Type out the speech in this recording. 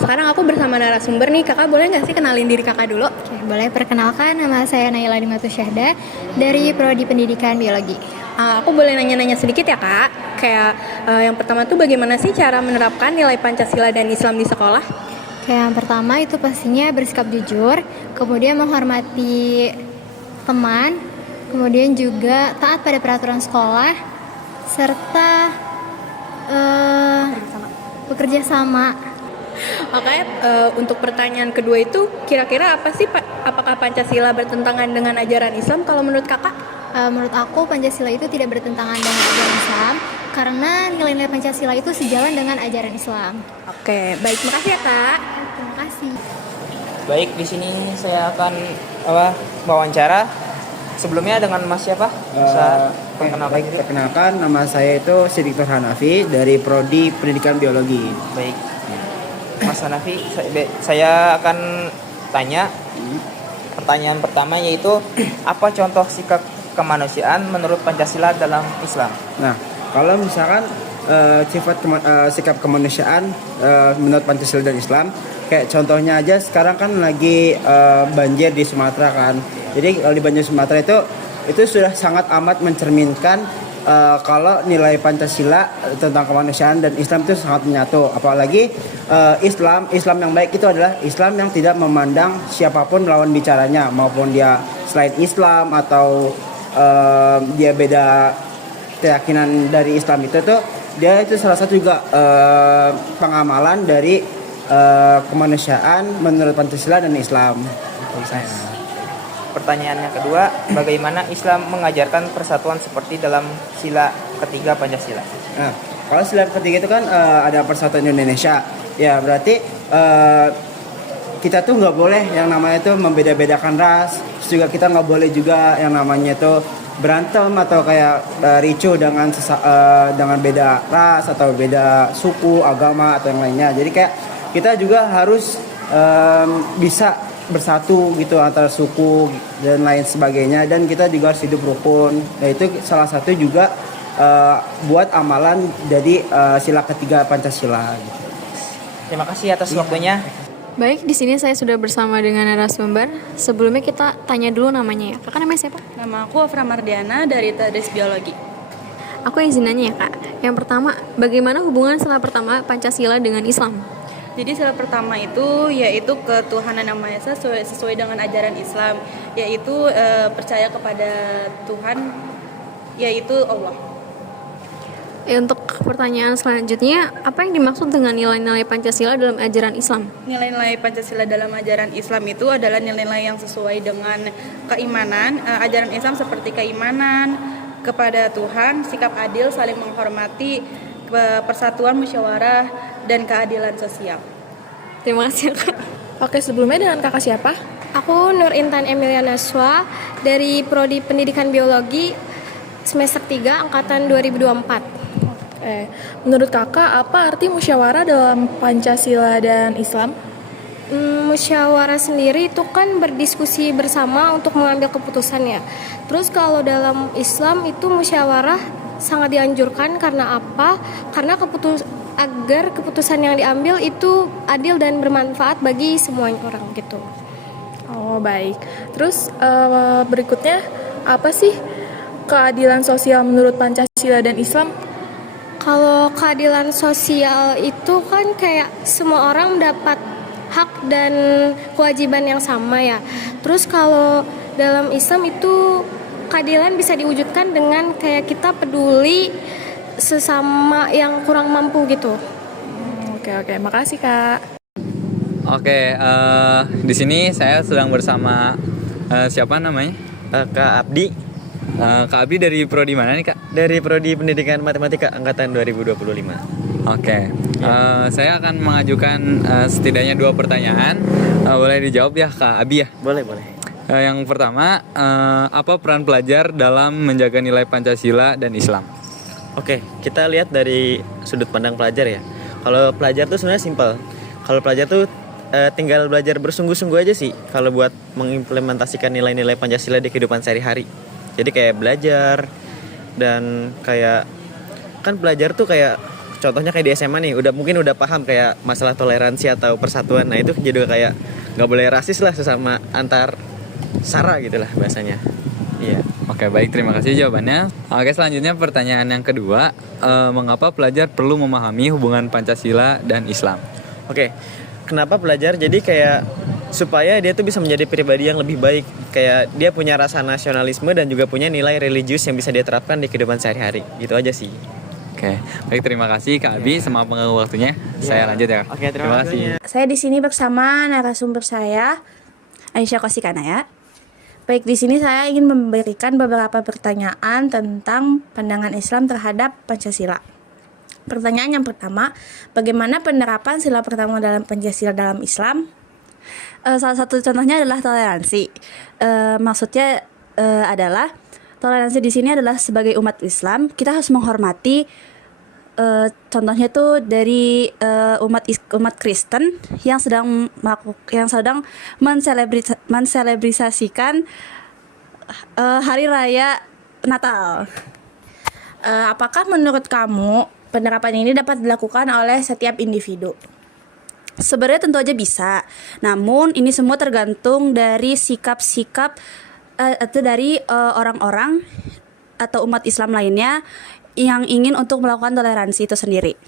Sekarang aku bersama narasumber nih. Kakak boleh nggak sih kenalin diri kakak dulu? Oke, boleh perkenalkan, nama saya Naila Dimatu Syahda dari Prodi Pendidikan Biologi. Aku boleh nanya-nanya sedikit ya kak. Yang pertama tuh bagaimana sih cara menerapkan nilai Pancasila dan Islam di sekolah? Kayak yang pertama itu pastinya bersikap jujur, kemudian menghormati teman, kemudian juga taat pada peraturan sekolah, serta bekerja sama. Makanya untuk pertanyaan kedua itu kira-kira apa sih apakah Pancasila bertentangan dengan ajaran Islam kalau menurut kakak? Menurut aku Pancasila itu tidak bertentangan dengan ajaran Islam karena nilai-nilai Pancasila itu sejalan dengan ajaran Islam. Oke, baik, makasih ya kak. Terima kasih. Baik, di sini saya akan wawancara. Sebelumnya dengan Mas siapa? Bisa perkenalkan diri? Perkenalkan, nama saya itu Sidik Hanafi dari Prodi Pendidikan Biologi. Baik, Mas Hanafi, saya akan tanya. Pertanyaan pertama yaitu apa contoh sikap kemanusiaan menurut Pancasila dalam Islam? Nah, kalau misalkan sikap kemanusiaan menurut Pancasila dan Islam, kayak contohnya aja sekarang kan lagi banjir di Sumatera kan. Jadi kalau di banjir Sumatera itu sudah sangat amat mencerminkan kalau nilai Pancasila tentang kemanusiaan dan Islam itu sangat menyatu. Apalagi Islam yang baik itu adalah Islam yang tidak memandang siapapun lawan bicaranya, maupun dia selain Islam atau dia beda keyakinan dari Islam itu tuh, dia itu salah satu juga pengamalan dari kemanusiaan menurut Pancasila dan Islam. Pertanyaan yang kedua, bagaimana Islam mengajarkan persatuan seperti dalam sila ketiga Pancasila? Nah, kalau sila ketiga itu kan ada persatuan Indonesia, ya berarti kita tuh nggak boleh yang namanya itu membeda-bedakan ras. Terus juga kita nggak boleh juga yang namanya itu berantem atau kayak ricuh dengan dengan beda ras atau beda suku, agama atau yang lainnya. Jadi kayak kita juga harus bisa bersatu gitu antara suku dan lain sebagainya, dan kita juga harus hidup rukun. Nah itu salah satu juga buat amalan dari sila ketiga Pancasila. Terima kasih atas waktunya. Baik, di sini saya sudah bersama dengan narasumber. Sebelumnya kita tanya dulu namanya ya. Kakak namanya siapa? Nama aku Afra Mardiana dari Tadris Biologi. Aku izin nanya ya kak. Yang pertama, bagaimana hubungan sila pertama Pancasila dengan Islam? Jadi sila pertama itu yaitu ketuhanan yang Maha Esa sesuai dengan ajaran Islam, yaitu percaya kepada Tuhan, yaitu Allah. Untuk pertanyaan selanjutnya, apa yang dimaksud dengan nilai-nilai Pancasila dalam ajaran Islam? Nilai-nilai Pancasila dalam ajaran Islam itu adalah nilai-nilai yang sesuai dengan keimanan. Ajaran Islam seperti keimanan kepada Tuhan, sikap adil, saling menghormati, persatuan, musyawarah, dan keadilan sosial. Terima kasih kak. Oke, sebelumnya dengan kakak siapa? Aku Nur Intan Emilia Naswa dari Prodi Pendidikan Biologi semester 3 angkatan 2024. Menurut kakak apa arti musyawarah dalam Pancasila dan Islam? Musyawarah sendiri itu kan berdiskusi bersama untuk mengambil keputusan ya. Terus kalau dalam Islam itu musyawarah sangat dianjurkan karena apa? Karena agar keputusan yang diambil itu adil dan bermanfaat bagi semua orang gitu. Oh baik. Terus berikutnya apa sih keadilan sosial menurut Pancasila dan Islam? Kalau keadilan sosial itu kan kayak semua orang mendapat hak dan kewajiban yang sama ya. Terus kalau dalam Islam itu keadilan bisa diwujudkan dengan kayak kita peduli sesama yang kurang mampu gitu. Oke, makasih kak. Oke, di sini saya sedang bersama siapa namanya? Kak Abdi. Kak Abdi dari prodi mana nih kak? Dari Prodi Pendidikan Matematika angkatan 2025. Oke, saya akan mengajukan setidaknya 2 pertanyaan. Boleh dijawab ya Kak Abi ya? Boleh. Yang pertama, apa peran pelajar dalam menjaga nilai Pancasila dan Islam? Oke, kita lihat dari sudut pandang pelajar ya. Kalau pelajar tuh sebenarnya simpel. Kalau pelajar tuh tinggal belajar bersungguh-sungguh aja sih kalau buat mengimplementasikan nilai-nilai Pancasila di kehidupan sehari-hari. Jadi kayak belajar dan kayak kan pelajar tuh kayak contohnya kayak di SMA nih, mungkin udah paham kayak masalah toleransi atau persatuan. Nah itu jadi kayak nggak boleh rasis lah sesama antar sara gitulah bahasanya. Iya. Oke, baik, terima kasih jawabannya. Oke, selanjutnya pertanyaan yang kedua, mengapa pelajar perlu memahami hubungan Pancasila dan Islam? Oke, kenapa pelajar? Jadi kayak supaya dia tuh bisa menjadi pribadi yang lebih baik. Kayak dia punya rasa nasionalisme dan juga punya nilai religius yang bisa dia terapkan di kehidupan sehari-hari. Gitu aja sih. Oke, baik, terima kasih Kak Abi sama pengganggu waktunya. Saya lanjut ya. Oke, terima kasih. Saya di sini bersama narasumber saya, Aisyah Kosikanaya. Baik, di sini saya ingin memberikan beberapa pertanyaan tentang pandangan Islam terhadap Pancasila. Pertanyaan yang pertama, bagaimana penerapan sila pertama dalam Pancasila dalam Islam? Salah satu contohnya adalah toleransi. Maksudnya adalah toleransi di sini adalah sebagai umat Islam kita harus menghormati. Contohnya itu dari umat Kristen yang sedang menselebrisasikan hari raya Natal. Apakah menurut kamu penerapan ini dapat dilakukan oleh setiap individu? Sebenarnya tentu aja bisa. Namun ini semua tergantung dari sikap-sikap atau dari orang-orang atau umat Islam lainnya yang ingin untuk melakukan toleransi itu sendiri.